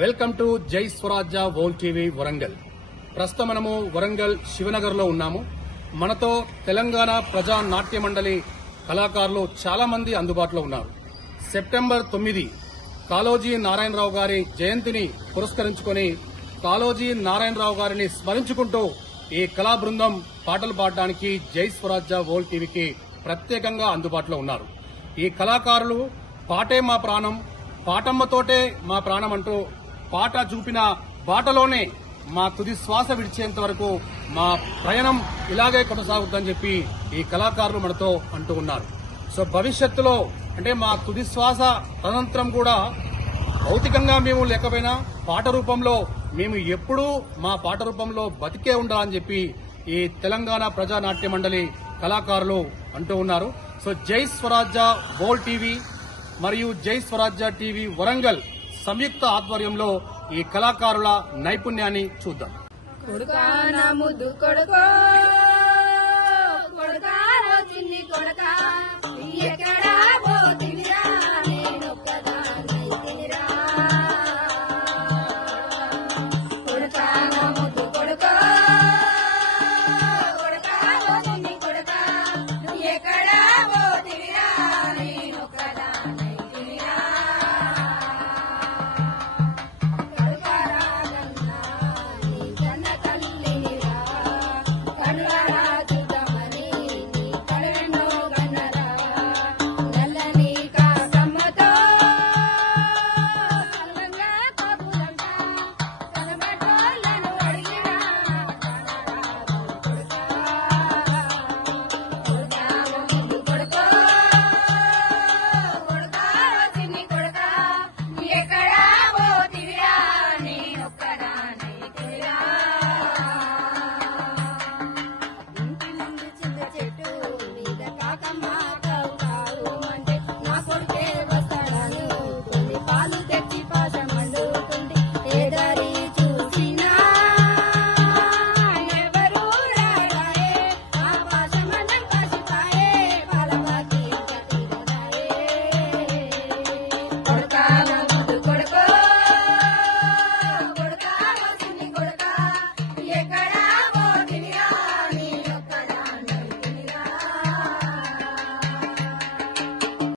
Welcome to జై స్వరాజ్య world TV Warangal. ప్రస్తుతం మనము వరంగల్ శివనగర్ లో ఉన్నాము. మనతో తెలంగాణ ప్రజా నాట్య మండలి కళాకారులు చాలా మంది అందుబాటులో ఉన్నారు. సెప్టెంబర్ 9 కాళోజీ నారాయణరావు గారి జయంతిని పురస్కరించుకుని కాళోజీ నారాయణరావు గారిని స్మరించుకుంటూ ఈ కళా బృందం పాటలు పాడడానికి జై స్వరాజ్య వరల్డ్ టీవీకి ప్రత్యేకంగా అందుబాటులో ఉన్నారు. ఈ కళాకారులు పాటే మా ప్రాణం, పాటమ్మతోటే మా ప్రాణం అంటూ పాట చూపిన బాటలోనే మా తుది శ్వాస విడిచేంత వరకు మా ప్రయాణం ఇలాగే కొనసాగుతుందని చెప్పి ఈ కళాకారులు మనతో అంటూ ఉన్నారు. సో భవిష్యత్తులో అంటే మా తుది శ్వాస అనంతరం కూడా భౌతికంగా మేము లేకపోయినా పాట రూపంలో మేము ఎప్పుడూ మా పాట రూపంలో బతికే ఉండాలని చెప్పి ఈ తెలంగాణ ప్రజానాట్య మండలి కళాకారులు అంటూ ఉన్నారు. సో జై స్వరాజ్య వరల్డ్ టీవీ మరియు జై స్వరాజ్య టీవీ వరంగల్ సంయుక్త ఆధ్వర్యంలో ఈ కళాకారుల నైపుణ్యాన్ని చూద్దాం. కొడుకా నా ముద్దు కొడుకో, కొడుకా చిన్ని కొడుకా, ఎక్కడా